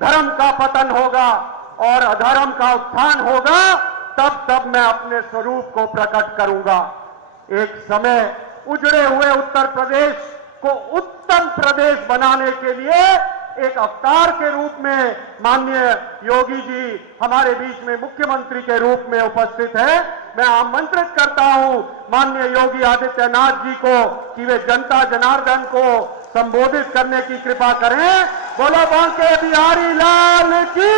धर्म का पतन होगा और अधर्म का उत्थान होगा, तब मैं अपने स्वरूप को प्रकट करूंगा। एक समय उजड़े हुए उत्तर प्रदेश को उत्तम प्रदेश बनाने के लिए एक अवतार के रूप में माननीय योगी जी हमारे बीच में मुख्यमंत्री के रूप में उपस्थित है। मैं आमंत्रित करता हूं माननीय योगी आदित्यनाथ जी को कि वे जनता जनार्दन को संबोधित करने की कृपा करें। बोलो बांके बिहारी लाल की,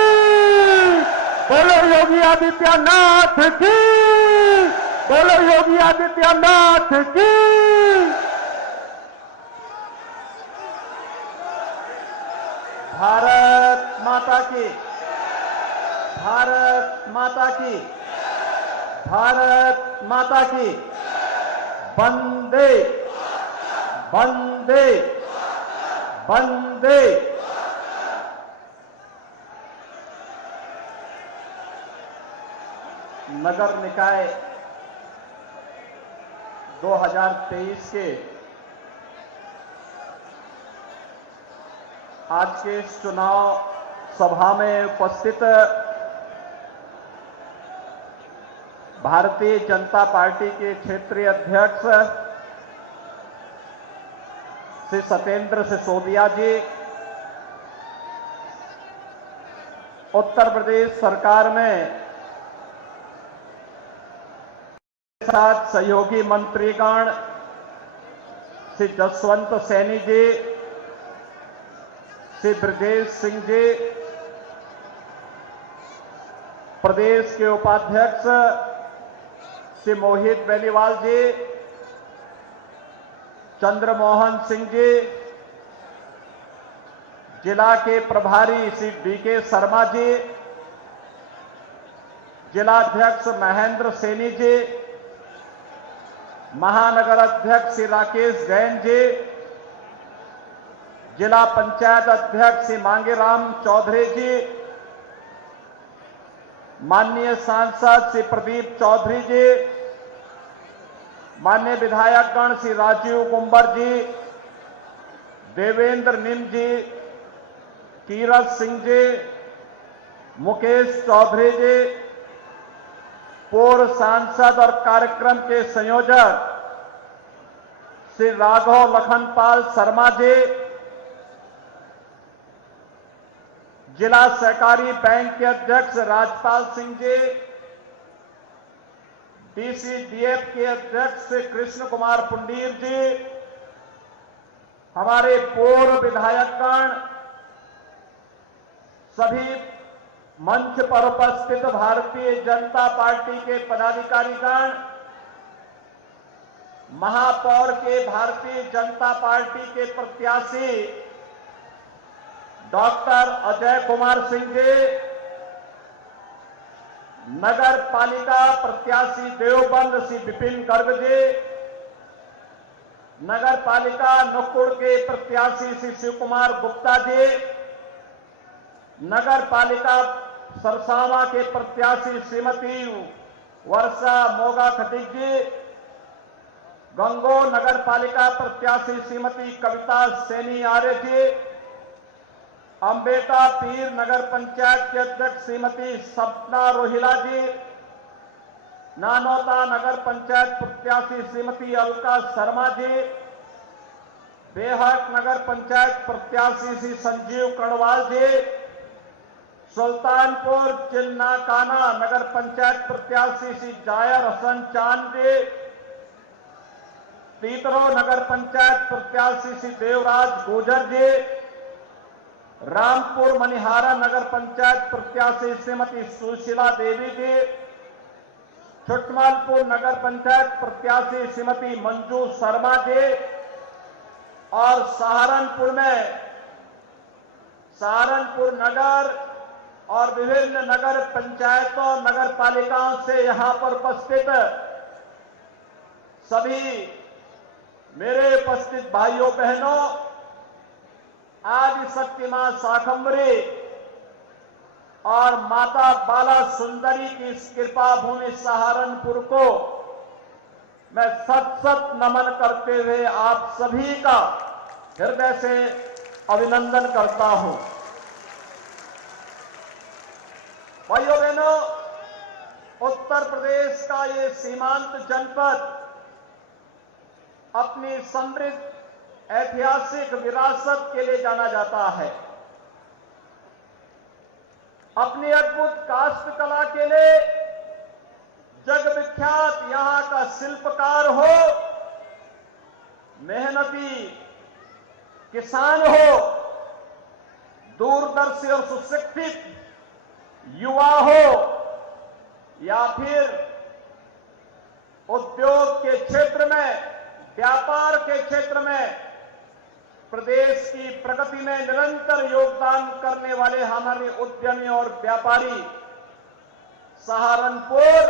बोलो योगी आदित्यनाथ की, बोलो योगी आदित्यनाथ की। भारत माता की, भारत माता की, भारत माता की। वंदे वंदे वंदे। नगर निकाय 2023 के आज के इस चुनाव सभा में उपस्थित भारतीय जनता पार्टी के क्षेत्रीय अध्यक्ष श्री सत्येंद्र सिसोदिया जी, उत्तर प्रदेश सरकार में साथ सहयोगी मंत्रीगण श्री जसवंत सैनी जी, श्री ब्रजेश सिंह जी, प्रदेश के उपाध्यक्ष श्री मोहित बेनीवाल जी, चंद्रमोहन सिंह जी, जिला के प्रभारी श्री डीके शर्मा जी, जिलाध्यक्ष महेंद्र सैनी जी, महानगर अध्यक्ष श्री राकेश जैन जी, जिला पंचायत अध्यक्ष श्री मांगेराम चौधरी जी, माननीय सांसद श्री प्रदीप चौधरी जी, माननीय विधायकगण श्री राजीव कुंवर जी, देवेंद्र निम जी, कीरत सिंह जी, मुकेश चौधरी जी, पूर्व सांसद और कार्यक्रम के संयोजक श्री राघव लखनपाल शर्मा जी, जिला सहकारी बैंक के अध्यक्ष राजपाल सिंह जी, डीसीडीएफ के अध्यक्ष श्री कृष्ण कुमार पुंडीर जी, हमारे पूर्व विधायकगण, सभी मंच पर उपस्थित भारतीय जनता पार्टी के पदाधिकारीगण, महापौर के भारतीय जनता पार्टी के प्रत्याशी डॉक्टर अजय कुमार सिंह जी, नगर पालिका प्रत्याशी देवबंद श्री विपिन गर्ग जी, नगर पालिका नुक्कुड़ के प्रत्याशी श्री शिव कुमार गुप्ता जी, नगर पालिका सरसावा के प्रत्याशी श्रीमती वर्षा मोगा खटीक जी, गंगोह नगर पालिका प्रत्याशी श्रीमती कविता सैनी आर्य जी, अंबेटा पीर नगर पंचायत के अध्यक्ष श्रीमती सपना रोहिला जी, नानौता नगर पंचायत प्रत्याशी श्रीमती अलका शर्मा जी, बेहक नगर पंचायत प्रत्याशी श्री संजीव कणवाल जी, सुल्तानपुर चिल्नाकाना नगर पंचायत प्रत्याशी श्री जायर हसन चांद जी, तीतरो नगर पंचायत प्रत्याशी श्री देवराज गुजर जी, रामपुर मनिहारा नगर पंचायत प्रत्याशी श्रीमती सुशीला देवी जी, छुटमलपुर नगर पंचायत प्रत्याशी श्रीमती मंजू शर्मा जी और सहारनपुर नगर और विभिन्न नगर पंचायतों नगर पालिकाओं से यहां पर उपस्थित सभी मेरे उपस्थित भाइयों बहनों, आदि शक्ति मां शाकंभरी और माता बाला सुंदरी की इस कृपा भूमि सहारनपुर को मैं सत नमन करते हुए आप सभी का हृदय से अभिनंदन करता हूं। भाइयों बहनों, उत्तर प्रदेश का ये सीमांत जनपद अपनी समृद्ध ऐतिहासिक विरासत के लिए जाना जाता है। अपनी अद्भुत काष्ठ कला के लिए जग विख्यात यहां का शिल्पकार हो, मेहनती किसान हो, दूरदर्शी और सुशिक्षित युवा हो, या फिर उद्योग के क्षेत्र में, व्यापार के क्षेत्र में प्रदेश की प्रगति में निरंतर योगदान करने वाले हमारे उद्यमी और व्यापारी, सहारनपुर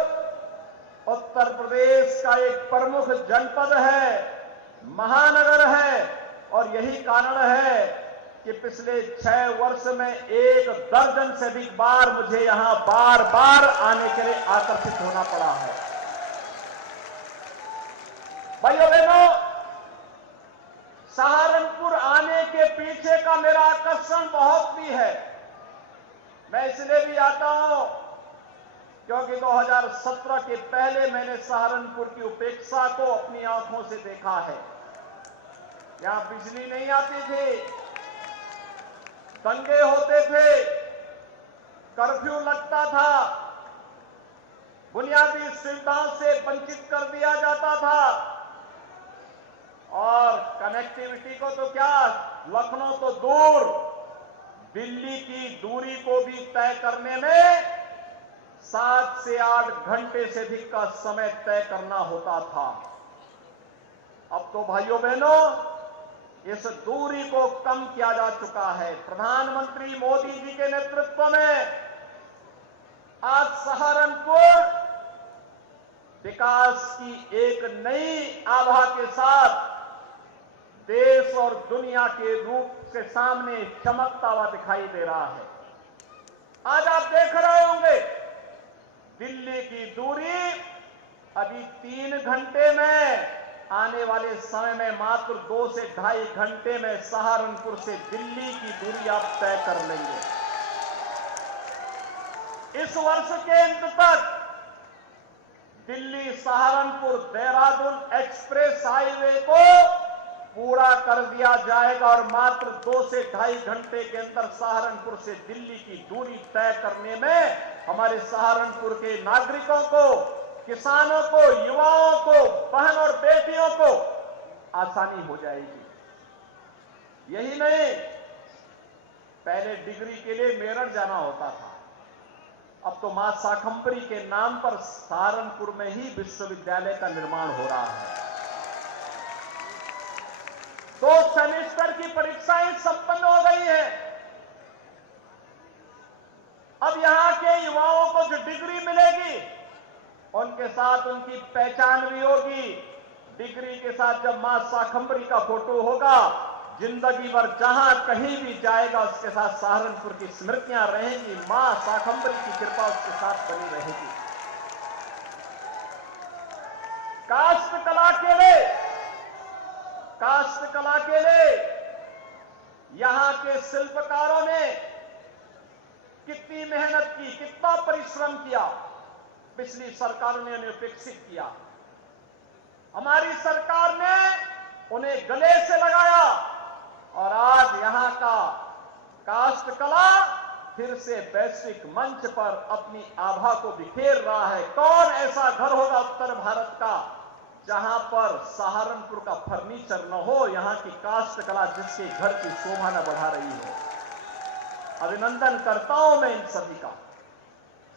उत्तर प्रदेश का एक प्रमुख जनपद है, महानगर है। और यही कारण है कि पिछले 6 वर्ष में 1 दर्जन से अधिक बार मुझे यहां बार बार आने के लिए आकर्षित होना पड़ा है। भाइयों बहनों, सहारनपुर आने के पीछे का मेरा आकर्षण बहुत भी है। मैं इसलिए भी आता हूं क्योंकि 2017 के पहले मैंने सहारनपुर की उपेक्षा को अपनी आंखों से देखा है। यहां बिजली नहीं आती थी, दंगे होते थे, कर्फ्यू लगता था, बुनियादी सुविधाओं से वंचित कर दिया जाता था, और कनेक्टिविटी को तो क्या, लखनऊ तो दूर, दिल्ली की दूरी को भी तय करने में 7 से 8 घंटे से अधिक का समय तय करना होता था। अब तो भाइयों बहनों, इस दूरी को कम किया जा चुका है। प्रधानमंत्री मोदी जी के नेतृत्व में आज सहारनपुर विकास की एक नई आभा के साथ देश और दुनिया के रूप से सामने चमकता हुआ दिखाई दे रहा है। आज आप देख रहे होंगे, दिल्ली की दूरी अभी 3 घंटे में, आने वाले समय में मात्र 2 से 2.5 घंटे में सहारनपुर से दिल्ली की दूरी आप तय कर लेंगे। इस वर्ष के अंत तक दिल्ली सहारनपुर देहरादून एक्सप्रेस हाईवे को पूरा कर दिया जाएगा और मात्र 2 से 2.5 घंटे के अंदर सहारनपुर से दिल्ली की दूरी तय करने में हमारे सहारनपुर के नागरिकों को, किसानों को, युवाओं को, बहन और बेटियों को आसानी हो जाएगी। यही नहीं, पहले डिग्री के लिए मेरठ जाना होता था, अब तो मां शाकंभरी के नाम पर सहारनपुर में ही विश्वविद्यालय का निर्माण हो रहा है। 2 सेमेस्टर की परीक्षाएं संपन्न हो गई हैं। अब यहां के युवाओं को जो डिग्री मिलेगी, उनके साथ उनकी पहचान भी होगी। डिग्री के साथ जब मां शाकंभरी का फोटो होगा, जिंदगी भर जहां कहीं भी जाएगा उसके साथ सहारनपुर की स्मृतियां रहेंगी, मां शाकंभरी की कृपा उसके साथ बनी रहेगी। काष्ठ कला के लिए यहां के शिल्पकारों ने कितनी मेहनत की, कितना परिश्रम किया। पिछली सरकारों ने उन्हें उपेक्षित किया, हमारी सरकार ने उन्हें गले से लगाया और आज यहां का काष्ठ कला फिर से वैश्विक मंच पर अपनी आभा को बिखेर रहा है। कौन ऐसा घर होगा उत्तर भारत का जहां पर सहारनपुर का फर्नीचर न हो, यहां की काष्ठ कला जिसके घर की शोभा न बढ़ा रही हो। अभिनंदन करता हूं मैं इन सभी का।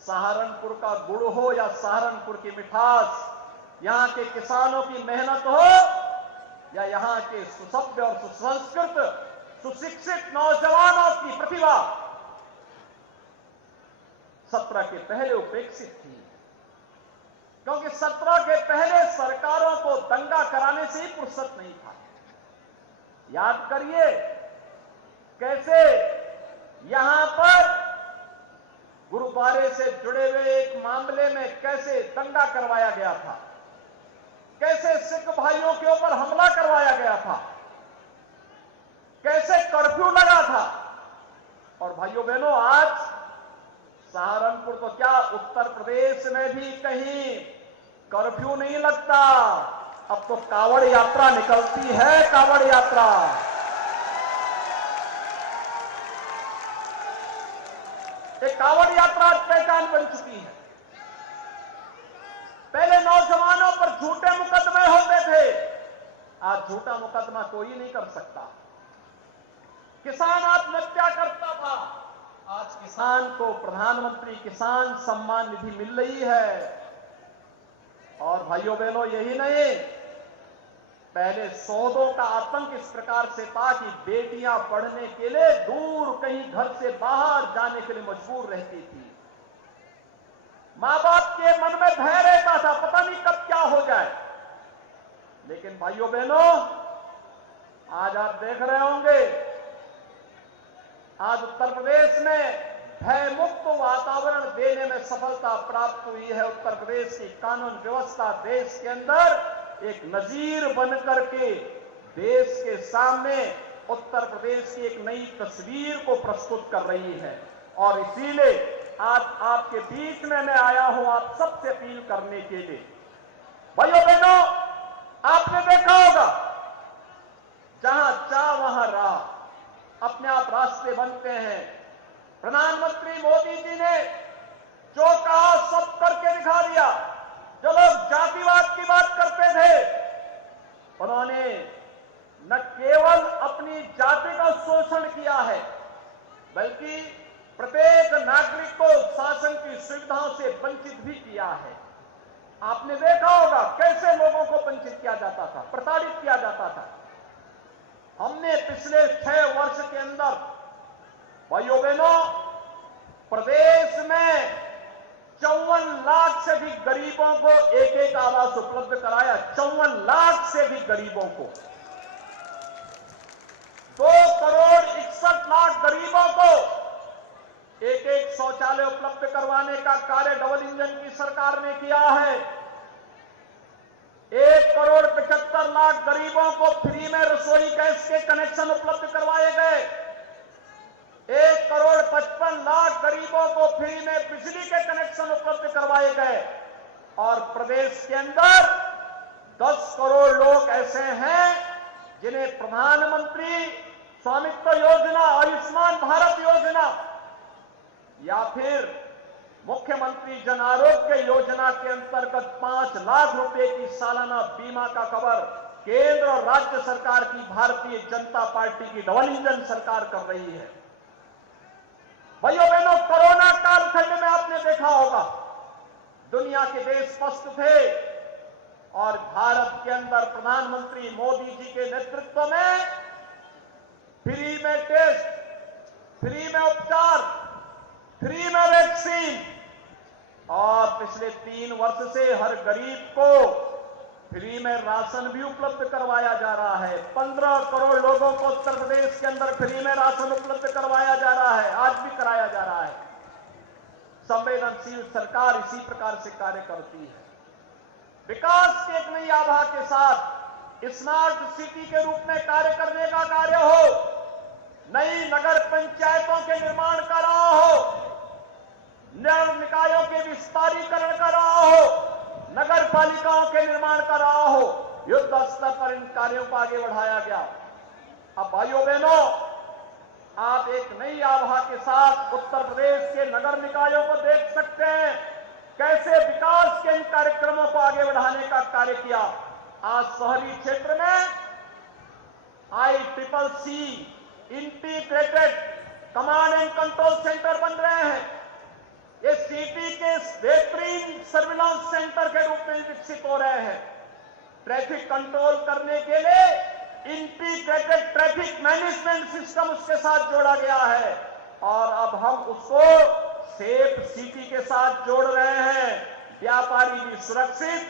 सहारनपुर का गुड़ हो या सहारनपुर की मिठास, यहां के किसानों की मेहनत हो या यहां के सुसभ्य और सुसंस्कृत सुशिक्षित नौजवानों की प्रतिभा, 17 के पहले उपेक्षित थी, क्योंकि 17 के पहले सरकारों को दंगा कराने से ही फुर्सत नहीं था। याद करिए कैसे यहां पर गुरुद्वारे से जुड़े हुए एक मामले में कैसे दंगा करवाया गया था, कैसे सिख भाइयों के ऊपर हमला करवाया गया था, कैसे कर्फ्यू लगा था। और भाइयों बहनों, आज सहारनपुर तो क्या, उत्तर प्रदेश में भी कहीं कर्फ्यू नहीं लगता। अब तो कावड़ यात्रा निकलती है, कावड़ यात्रा। एक कावड़ यात्रा पहचान बन चुकी है। पहले नौजवानों पर झूठे मुकदमे होते थे, आज झूठा मुकदमा कोई नहीं कर सकता। किसान आत्महत्या करता था, आज किसान को प्रधानमंत्री किसान सम्मान निधि मिल रही है। और भाइयों बहनों, यही नहीं, पहले सौदों का आतंक इस प्रकार से था कि बेटियां पढ़ने के लिए दूर कहीं घर से बाहर जाने के लिए मजबूर रहती थी। मां बाप के मन में भय रहता था, पता नहीं कब क्या हो जाए। लेकिन भाइयों बहनों, आज आप देख रहे होंगे, आज उत्तर प्रदेश में भयमुक्त वातावरण देने में सफलता प्राप्त हुई है। उत्तर प्रदेश की कानून व्यवस्था देश के अंदर एक नजीर बनकर के देश के सामने उत्तर प्रदेश की एक नई तस्वीर को प्रस्तुत कर रही है। और इसीलिए आज आपके बीच में मैं आया हूं, आप सबसे अपील करने के लिए। भाइयों बहनों, आपने देखा होगा, जहां चाह वहां राह, अपने आप रास्ते बनते हैं। प्रधानमंत्री मोदी जी ने जो कहा सब करके दिखा दिया। जो लोग जातिवाद की बात करते थे, उन्होंने न केवल अपनी जाति का शोषण किया है, बल्कि प्रत्येक नागरिक को शासन की सुविधाओं से वंचित भी किया है। आपने देखा होगा कैसे लोगों को वंचित किया जाता था, प्रताड़ित किया जाता था। हमने पिछले 6 वर्ष के अंदर भाइयों बहनों, प्रदेश में 54 लाख से भी गरीबों को एक आवास उपलब्ध कराया। 54 लाख से भी गरीबों को, 2,61,00,000 गरीबों को एक शौचालय उपलब्ध करवाने का कार्य डबल इंजन की सरकार ने किया है। 1,75,00,000 गरीबों को फ्री में रसोई गैस के कनेक्शन उपलब्ध करवाए गए। 1,55,00,000 गरीबों को फ्री में बिजली के कनेक्शन उपलब्ध करवाए गए। और प्रदेश के अंदर 10 करोड़ लोग ऐसे हैं जिन्हें प्रधानमंत्री स्वामित्व योजना, आयुष्मान भारत योजना या फिर मुख्यमंत्री जन आरोग्य योजना के अंतर्गत 5 लाख रुपए की सालाना बीमा का कवर केंद्र और राज्य सरकार की भारतीय जनता पार्टी की डबल इंजन सरकार कर रही है। भाइयों बहनों, कोरोना कालखंड में आपने देखा होगा, दुनिया के देश पस्त थे और भारत के अंदर प्रधानमंत्री मोदी जी के नेतृत्व में फ्री में टेस्ट, फ्री में उपचार, फ्री में वैक्सीन और पिछले 3 वर्ष से हर गरीब को फ्री में राशन भी उपलब्ध करवाया जा रहा है। 15 करोड़ लोगों को उत्तर प्रदेश के अंदर फ्री में राशन उपलब्ध करवाया जा रहा है, आज भी कराया जा रहा है। संवेदनशील सरकार इसी प्रकार से कार्य करती है। विकास की एक नई आभा के साथ स्मार्ट सिटी के रूप में कार्य करने का कार्य हो, नई नगर पंचायतों के निर्माण का रहा हो, नगर निकायों के विस्तारीकरण का रहा हो, नगर पालिकाओं के निर्माण का रहा हो, युद्ध स्तर पर इन कार्यों को आगे बढ़ाया गया। अब भाइयों बहनों, आप एक नई आभा के साथ उत्तर प्रदेश के नगर निकायों को देख सकते हैं, कैसे विकास के इन कार्यक्रमों को आगे बढ़ाने का कार्य किया। आज शहरी क्षेत्र में ICCC integrated command and control centre बन रहे हैं। ये सिटी के बेहतरीन सर्विलांस सेंटर के रूप में विकसित हो रहे हैं। ट्रैफिक कंट्रोल करने के लिए इंटीग्रेटेड ट्रैफिक मैनेजमेंट सिस्टम उसके साथ जोड़ा गया है और अब हम उसको सेफ सिटी के साथ जोड़ रहे हैं। व्यापारी भी सुरक्षित,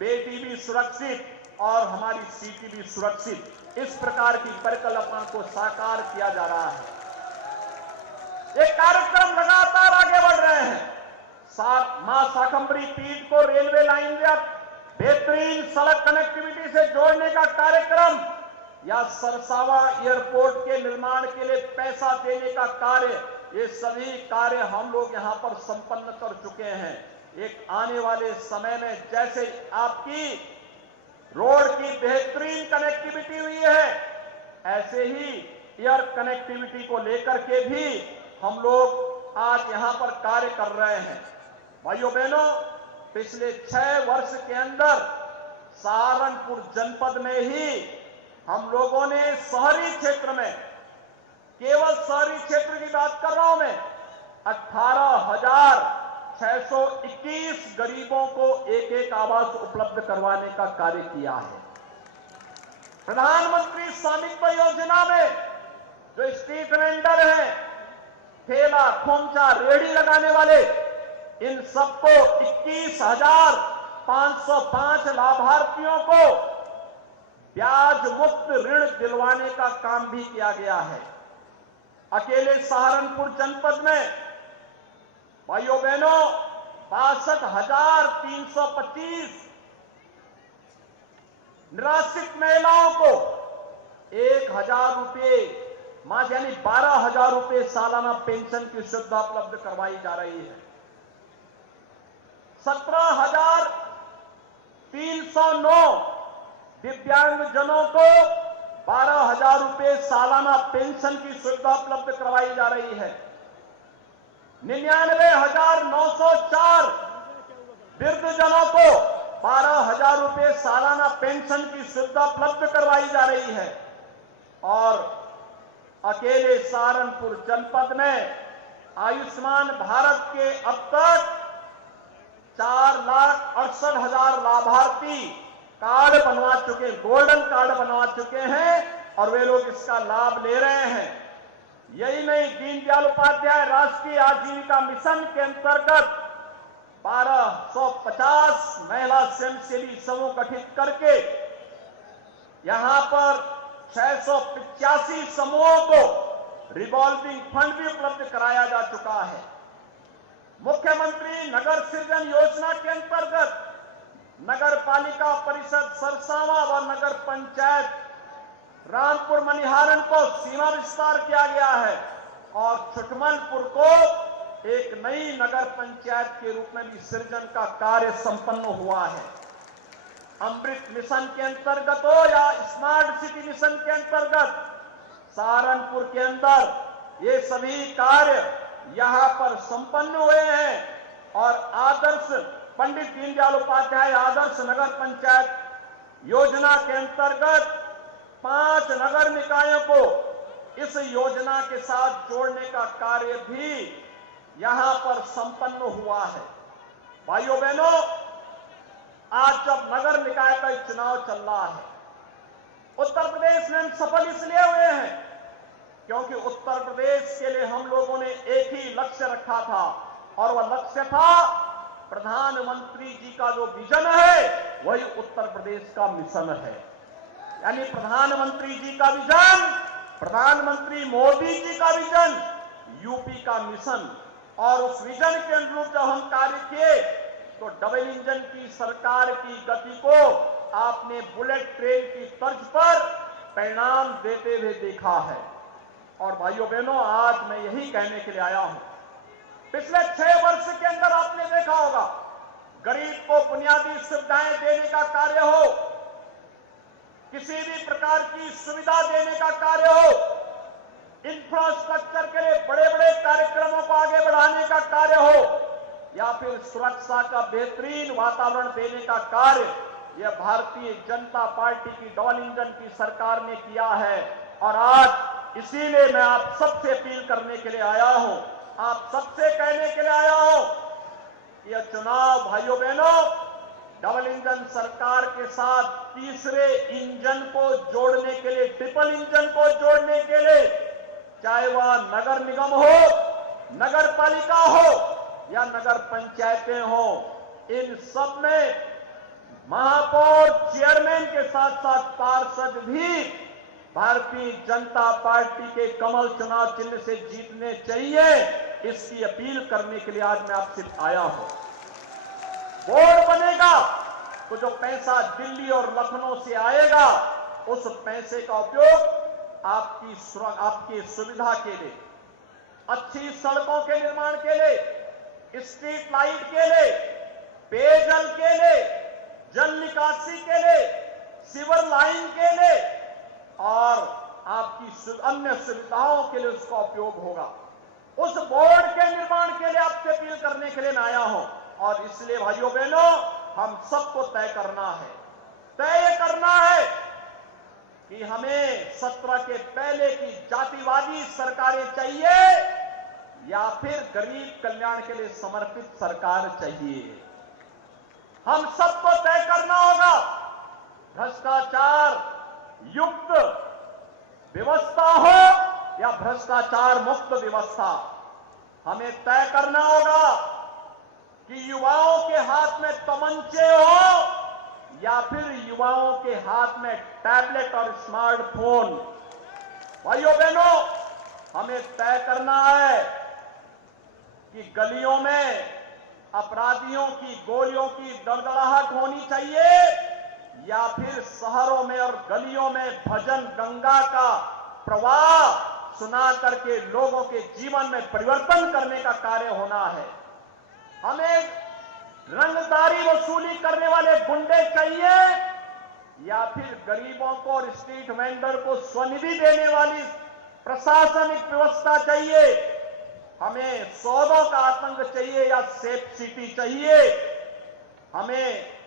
बेटी भी सुरक्षित और हमारी सिटी भी सुरक्षित, इस प्रकार की परिकल्पना को साकार किया जा रहा है। ये कार्यक्रम लगातार आगे बढ़ रहे हैं। मां शाकंभरी पीठ को रेलवे लाइन या बेहतरीन सड़क कनेक्टिविटी से जोड़ने का कार्यक्रम या सरसावा एयरपोर्ट के निर्माण के लिए पैसा देने का कार्य ये सभी कार्य हम लोग यहां पर संपन्न कर चुके हैं। एक आने वाले समय में जैसे आपकी रोड की बेहतरीन कनेक्टिविटी हुई है, ऐसे ही एयर कनेक्टिविटी को लेकर के भी हम लोग आज यहां पर कार्य कर रहे हैं। भाइयों बहनों, पिछले 6 वर्ष के अंदर सहारनपुर जनपद में ही हम लोगों ने शहरी क्षेत्र में, केवल शहरी क्षेत्र की बात कर रहा हूं मैं, 18,621 गरीबों को एक आवास उपलब्ध करवाने का कार्य किया है। प्रधानमंत्री स्वामित्व योजना में जो स्ट्रीट वेंडर हैं, ठेला खोमचा रेहड़ी लगाने वाले, इन सबको 21,505 लाभार्थियों को ब्याज मुक्त ऋण दिलवाने का काम भी किया गया है। अकेले सहारनपुर जनपद में भाइयों बहनों 62,325 निराश्रित महिलाओं को 1,000 रुपये यानी 12,000 रुपये सालाना पेंशन की सुविधा उपलब्ध करवाई जा रही है। 17,309 दिव्यांगजनों को 12,000 रुपये सालाना पेंशन की सुविधा उपलब्ध करवाई जा रही है। 99,904 वृद्धजनों को 12,000 रुपये सालाना पेंशन की सुविधा उपलब्ध करवाई जा रही है। और अकेले सहारनपुर जनपद में आयुष्मान भारत के अब तक 4,68,000 लाभार्थी कार्ड बनवा चुके, गोल्डन कार्ड बनवा चुके हैं और वे लोग इसका लाभ ले रहे हैं। यही नहीं, दीनदयाल उपाध्याय राष्ट्रीय आजीविका मिशन के अंतर्गत 1250 महिला स्वयंसेवी समूह गठित करके यहां पर 685 समूहों को रिवॉल्विंग फंड भी उपलब्ध कराया जा चुका है। मुख्यमंत्री नगर सृजन योजना के अंतर्गत नगर पालिका परिषद सरसावा व नगर पंचायत रामपुर मनिहारन को सीमा विस्तार किया गया है और छुटमलपुर को एक नई नगर पंचायत के रूप में भी सृजन का कार्य संपन्न हुआ है। अमृत मिशन के अंतर्गत हो या स्मार्ट सिटी मिशन के अंतर्गत सहारनपुर के अंदर ये सभी कार्य यहां पर संपन्न हुए हैं। और आदर्श पंडित दीनदयाल उपाध्याय आदर्श नगर पंचायत योजना के अंतर्गत 5 नगर निकायों को इस योजना के साथ जोड़ने का कार्य भी यहां पर संपन्न हुआ है। भाइयों बहनों, आज जब नगर निकाय का चुनाव चल रहा है, उत्तर प्रदेश में हम सफल इसलिए हुए हैं क्योंकि उत्तर प्रदेश के लिए हम लोगों ने एक ही लक्ष्य रखा था और वह लक्ष्य था प्रधानमंत्री जी का जो विजन है वही उत्तर प्रदेश का मिशन है। यानी प्रधानमंत्री जी का विजन, प्रधानमंत्री मोदी जी का विजन, यूपी का मिशन। और उस विजन के अनुरूप जब हम कार्य किए तो डबल इंजन की सरकार की गति को आपने बुलेट ट्रेन की तर्ज पर परिणाम देते हुए देखा है। और भाइयों बहनों, आज मैं यही कहने के लिए आया हूं, पिछले 6 वर्ष के अंदर आपने देखा होगा, गरीब को बुनियादी सुविधाएं देने का कार्य हो, किसी भी प्रकार की सुविधा देने का कार्य हो, इंफ्रास्ट्रक्चर के लिए बड़े बड़े कार्यक्रमों को आगे बढ़ाने का कार्य हो, या फिर सुरक्षा का बेहतरीन वातावरण देने का कार्य, यह भारतीय जनता पार्टी की डबल इंजन की सरकार ने किया है। और आज इसीलिए मैं आप सबसे अपील करने के लिए आया हूं, आप सबसे कहने के लिए आया हूं, यह चुनाव भाइयों बहनों डबल इंजन सरकार के साथ तीसरे इंजन को जोड़ने के लिए, ट्रिपल इंजन को जोड़ने के लिए, चाहे वह नगर निगम हो, नगर पालिका हो या नगर पंचायतें हो, इन सब में महापौर, चेयरमैन के साथ साथ पार्षद भी भारतीय जनता पार्टी के कमल चुनाव चिन्ह से जीतने चाहिए। इसकी अपील करने के लिए आज मैं आपसे आया हूं। बोर्ड बनेगा तो जो पैसा दिल्ली और लखनऊ से आएगा, उस पैसे का उपयोग आपकी सुविधा के लिए, अच्छी सड़कों के निर्माण के लिए, स्ट्रीट लाइट के लिए, पेयजल के लिए, जल निकासी के लिए, सीवर लाइन के लिए और आपकी अन्य सुविधाओं के लिए उसका उपयोग होगा। उस बोर्ड के निर्माण के लिए आपसे अपील करने के लिए मैं आया हूं और इसलिए भाइयों बहनों, हम सबको तय करना है कि हमें 17 के पहले की जातिवादी सरकारें चाहिए या फिर गरीब कल्याण के लिए समर्पित सरकार चाहिए। हम सबको तय करना होगा। भ्रष्टाचार युक्त व्यवस्था हो या भ्रष्टाचार मुक्त व्यवस्था, हमें तय करना होगा कि युवाओं के हाथ में तमंचे हो या फिर युवाओं के हाथ में टैबलेट और स्मार्टफोन। भाइयों बहनों, हमें तय करना है कि गलियों में अपराधियों की गोलियों की दड़दड़ाहट होनी चाहिए या फिर शहरों में और गलियों में भजन गंगा का प्रवाह सुना करके लोगों के जीवन में परिवर्तन करने का कार्य होना है। हमें रंगदारी वसूली करने वाले गुंडे चाहिए या फिर गरीबों को और स्ट्रीट वेंडर को स्वनिधि देने वाली प्रशासनिक व्यवस्था चाहिए। हमें सौदों का आतंक चाहिए या सेफ सिटी चाहिए। हमें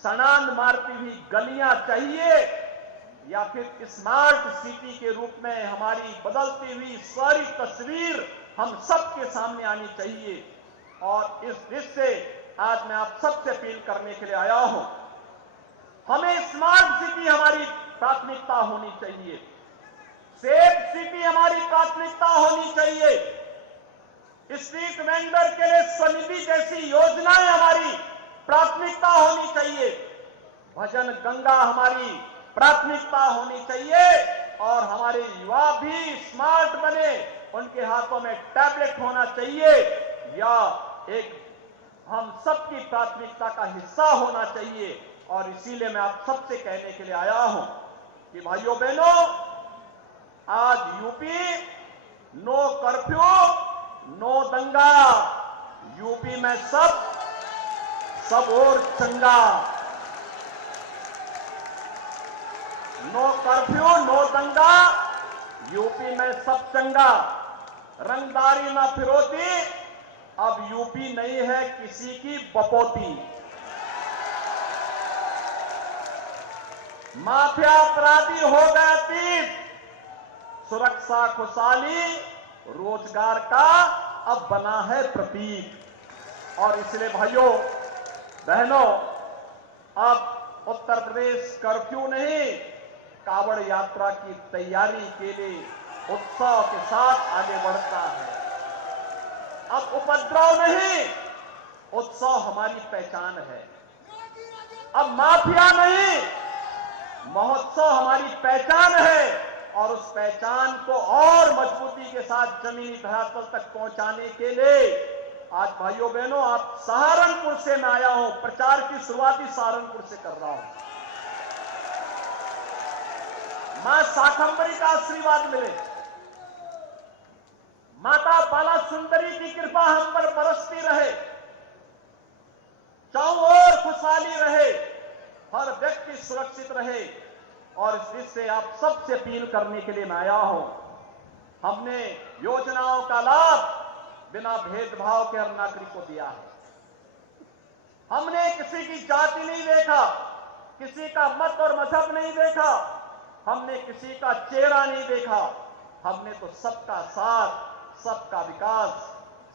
सनान मारती हुई गलियां चाहिए या फिर स्मार्ट सिटी के रूप में हमारी बदलती हुई सारी तस्वीर हम सबके सामने आनी चाहिए। और इस दृष्टि से आज मैं आप सबसे अपील करने के लिए आया हूं। हमें स्मार्ट सिटी हमारी प्राथमिकता होनी चाहिए, सेफ सिटी हमारी प्राथमिकता होनी चाहिए, स्ट्रीट वेंडर के लिए स्वनिधि जैसी योजनाएं हमारी प्राथमिकता होनी चाहिए, भजन गंगा हमारी प्राथमिकता होनी चाहिए और हमारे युवा भी स्मार्ट बने, उनके हाथों में टैबलेट होना चाहिए या एक हम सबकी प्राथमिकता का हिस्सा होना चाहिए। और इसीलिए मैं आप सबसे कहने के लिए आया हूं कि भाइयों बहनों, आज यूपी नो कर्फ्यू नो दंगा, यूपी में सब और चंगा। नो कर्फ्यू नो दंगा, यूपी में सब चंगा। रंगदारी ना फिरौती, अब यूपी नहीं है किसी की बपोती। माफिया अपराधी हो गए अतीत, सुरक्षा खुशहाली रोजगार का अब बना है प्रतीक। और इसलिए भाइयों बहनों, अब उत्तर प्रदेश कर्फ्यू नहीं, कांवड़ यात्रा की तैयारी के लिए उत्साह के साथ आगे बढ़ता है। अब उपद्रव नहीं, उत्सव हमारी पहचान है। अब माफिया नहीं, महोत्सव हमारी पहचान है। और उस पहचान को और मजबूती के साथ जमीनी धरातल तक पहुंचाने के लिए आज भाइयों बहनों, आप सहारनपुर से मैं आया हूं, प्रचार की शुरुआत ही सहारनपुर से कर रहा हूं। मां शाकंभरी का आशीर्वाद मिले, माता बाला सुंदरी की कृपा हम पर बरसती रहे, चारों ओर खुशहाली रहे, हर व्यक्ति सुरक्षित रहे। और इस दृष्टि से आप सबसे अपील करने के लिए मैं आया हूं। हमने योजनाओं का लाभ बिना भेदभाव के हर नागरिक को दिया है। हमने किसी की जाति नहीं देखा, किसी का मत और मजहब नहीं देखा, हमने किसी का चेहरा नहीं देखा। हमने तो सबका साथ, सबका विकास,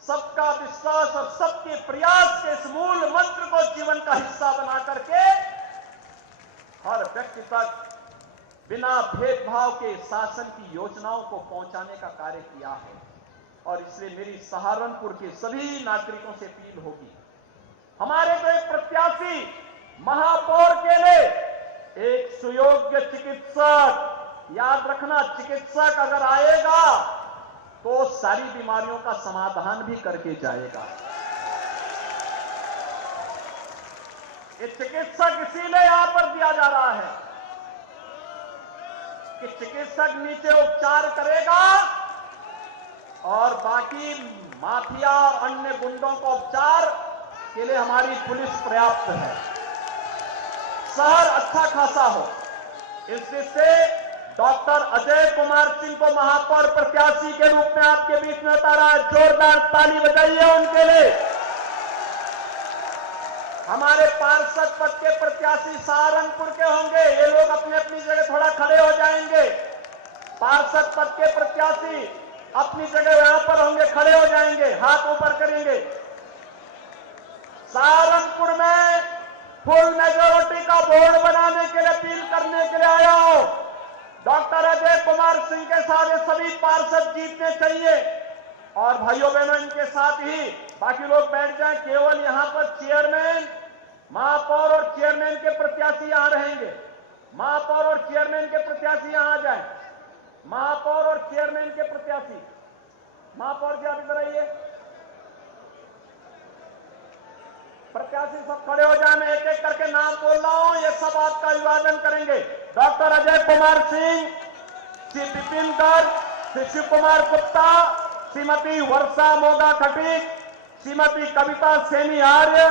सबका विश्वास और सबके प्रयास के इस मूल मंत्र को जीवन का हिस्सा बना करके हर व्यक्ति तक बिना भेदभाव के शासन की योजनाओं को पहुंचाने का कार्य किया है। और इसलिए मेरी सहारनपुर के सभी नागरिकों से अपील होगी, हमारे तो एक प्रत्याशी महापौर के लिए एक सुयोग्य चिकित्सक, याद रखना चिकित्सक अगर आएगा तो सारी बीमारियों का समाधान भी करके जाएगा। ये चिकित्सक इसीलिए यहां पर दिया जा रहा है कि चिकित्सक नीचे उपचार करेगा, और बाकी माफिया और अन्य गुंडों को उपचार के लिए हमारी पुलिस पर्याप्त है। शहर अच्छा खासा हो, इससे डॉक्टर अजय कुमार सिंह को महापौर प्रत्याशी के रूप में आपके बीच में उतारा है। जोरदार ताली बजाइए उनके लिए। हमारे पार्षद पद के प्रत्याशी सहारनपुर के होंगे। ये लोग अपनी अपनी जगह थोड़ा खड़े हो जाएंगे। पार्षद पद के प्रत्याशी अपनी जगह यहां पर होंगे, खड़े हो जाएंगे, हाथ ऊपर करेंगे। सहारनपुर में फुल मेजोरिटी का बोर्ड बनाने के लिए अपील करने के लिए आया हूं। डॉक्टर अजय कुमार सिंह के साथ ये सभी पार्षद जीतने चाहिए और भाइयों बहनों इनके साथ ही बाकी लोग बैठ जाएं। केवल यहां पर चेयरमैन, महापौर और चेयरमैन के प्रत्याशी यहां रहेंगे। महापौर और चेयरमैन के प्रत्याशी यहां आ जाएं। महापौर और चेयरमैन के प्रत्याशी, महापौर जी आप इधर आइए। प्रत्याशी सब खड़े हो जाए। मैं एक एक करके नाम बोल रहा हूं, ये सब आपका अभिवादन करेंगे। डॉक्टर अजय कुमार सिंह, श्री विपिन गर्ग, श्री शिव कुमार गुप्ता, श्रीमती वर्षा मोगा खटीक, श्रीमती कविता सेनी आर्य,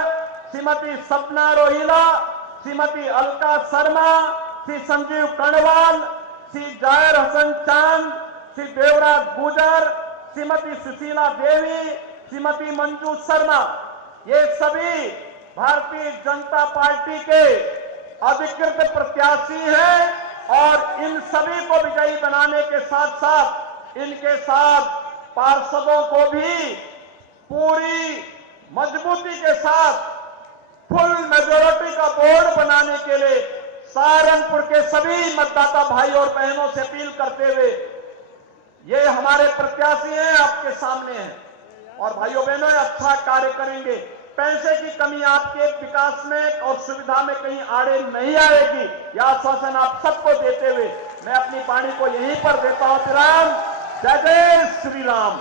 श्रीमती सपना रोहिला, श्रीमती अलका शर्मा, श्री संजीव कणवाल, श्री जायर हसन चांद, श्री देवराज गुजर, श्रीमती सुशीला देवी, श्रीमती मंजू शर्मा, ये सभी भारतीय जनता पार्टी के अधिकृत प्रत्याशी हैं और इन सभी को विजयी बनाने के साथ साथ इनके साथ पार्षदों को भी पूरी मजबूती के साथ फुल मेजोरिटी का बोर्ड बनाने के लिए सहारनपुर के सभी मतदाता भाई और बहनों से अपील करते हुए ये हमारे प्रत्याशी हैं, आपके सामने हैं और भाइयों बहनों अच्छा कार्य करेंगे। पैसे की कमी आपके विकास में और सुविधा में कहीं आड़े नहीं आएगी, यह आश्वासन आप सबको देते हुए मैं अपनी वाणी को यहीं पर देता हूं। श्री राम, जय जय श्री राम।